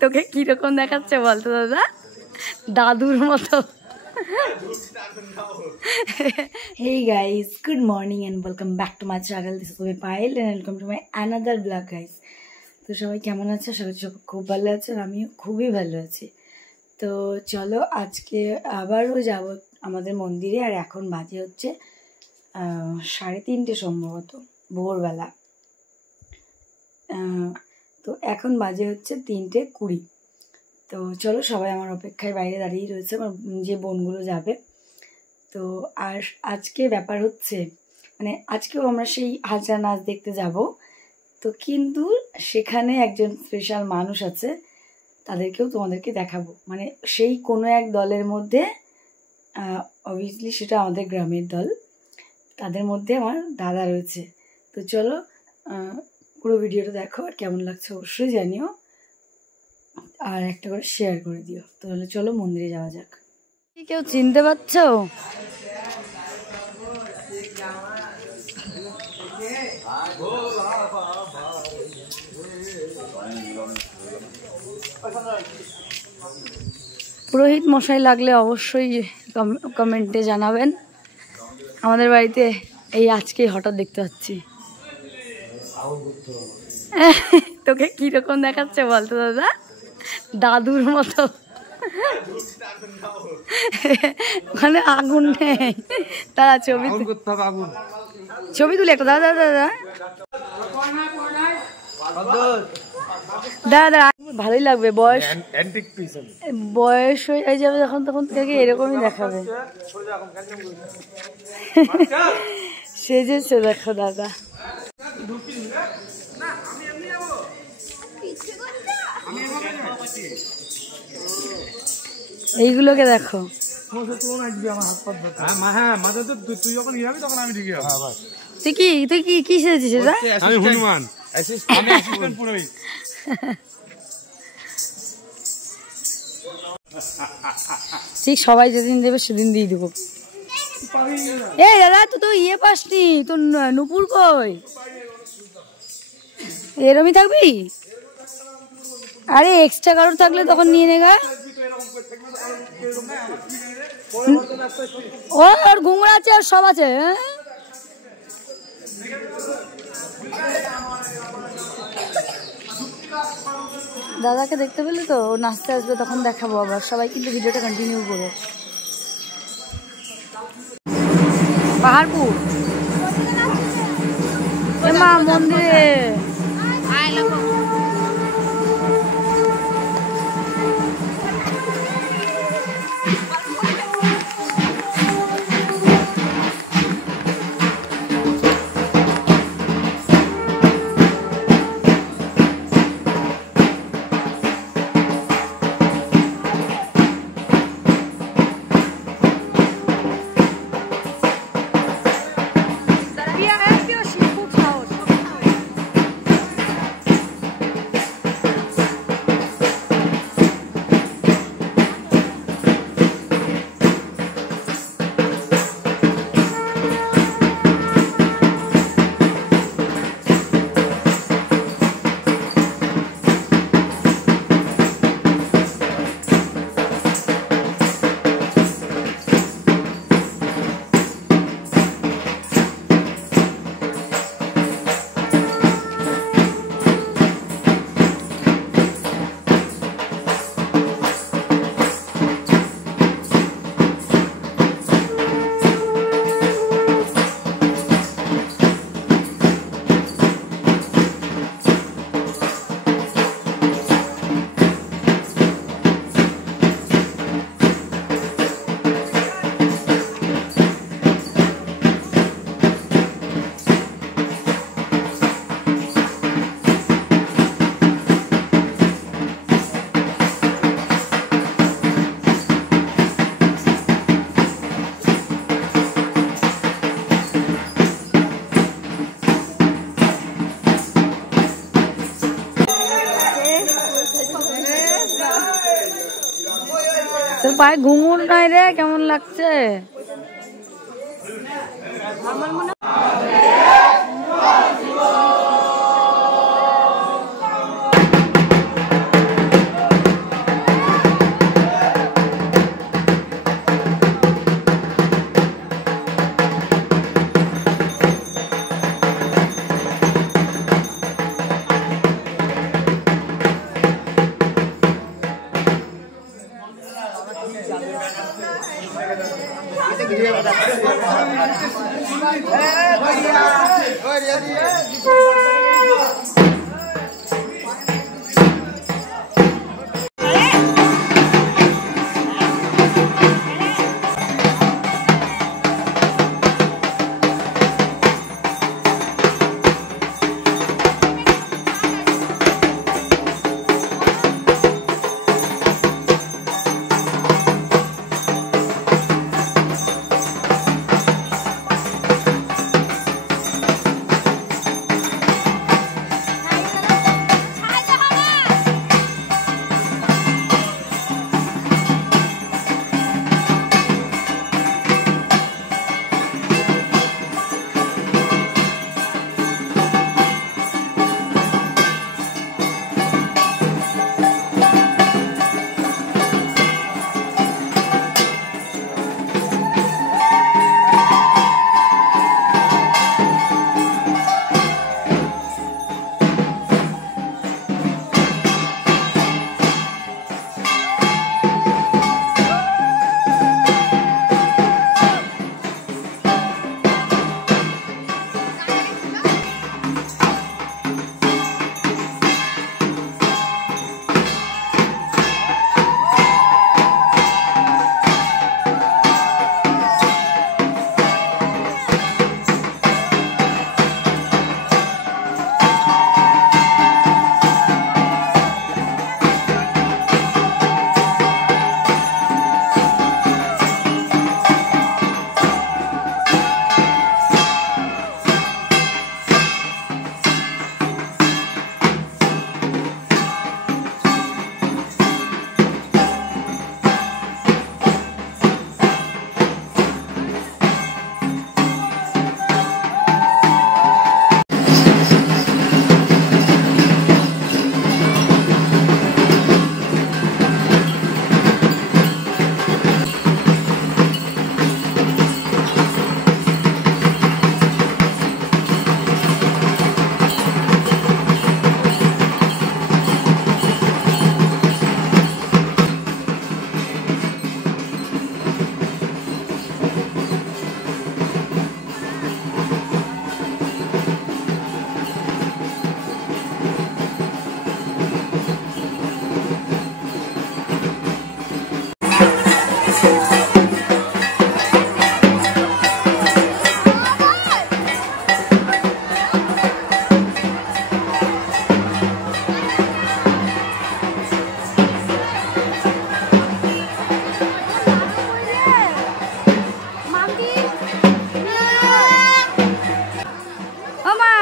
তোকে কিরকম দেখাচ্ছে বলতো দাদা? দাদুর মতো। Hey guys, good morning and welcome back to my channel. This is Payal and welcome to my another vlog guys. তো সবাই কেমন আছে? সবাই খুব ভালো আছে, আমিও খুবই ভালো আছি। তো চলো আজকে আবারও যাব আমাদের মন্দিরে। আর এখন বাজে হচ্ছে 3:30 সম্ভবত, ভোরবেলা। তো এখন বাজে হচ্ছে 3:20। তো চলো, সবাই আমার অপেক্ষায় বাইরে দাঁড়িয়ে রয়েছে, আমার যে বোনগুলো যাবে। তো আর আজকে ব্যাপার হচ্ছে, মানে আজকেও আমরা সেই হালচাল নাচ দেখতে যাব। তো কিন্তু সেখানে একজন স্পেশাল মানুষ আছে, তাদেরকেও তোমাদেরকে দেখাবো। মানে সেই কোনো এক দলের মধ্যে, অবভিয়াসলি সেটা আমাদের গ্রামের দল, তাদের মধ্যে আমার দাদা রয়েছে। তো চলো পুরো ভিডিওটা দেখো, আর কেমন লাগছে অবশ্যই জানিও, আর একটা করে শেয়ার করে দিও। তাহলে চলো মন্দিরে যাওয়া যাক। কেউ চিনতে পারছো? পুরোহিত মশাই লাগলে অবশ্যই কমেন্টে জানাবেন। আমাদের বাড়িতে এই আজকেই হঠাৎ দেখতে পাচ্ছি। তোকে কিরকম দেখাচ্ছে বলতো দাদা? দাদুর মতো। মানে আগুন নেই, তারা ছবি তুলে একটা। দাদা দাদা দাদা ভালোই লাগবে। বয়স হয়ে যাবে যখন, তখন থেকে এরকমই দেখাবে। সেজেছে দেখো দাদা। এইগুলোকে দেখো। তুই কি সেজেছিস? ঠিক সবাই যেদিন দেবে সেদিন দিয়ে দেবো। এই দাদা, তুই তো ইয়ে পাসনি, তোর নুপুর কই? এরমই থাকবি? আরে এক্সট্রা কারোর থাকলে তখন নিয়ে নেগা। ও আর ঘুমরা আছে, আর সব আছে। দাদাকে দেখতে পেলে তো, ও নাচতে আসবে, তখন দেখাবো আবার। সবাই কিন্তু ভিডিওটা কন্টিনিউ করো। পাহাড়পুর মা মন্দিরে। তোর পায়ে ঘুঙুর নাই রে, কেমন লাগছে? আমার মনে মা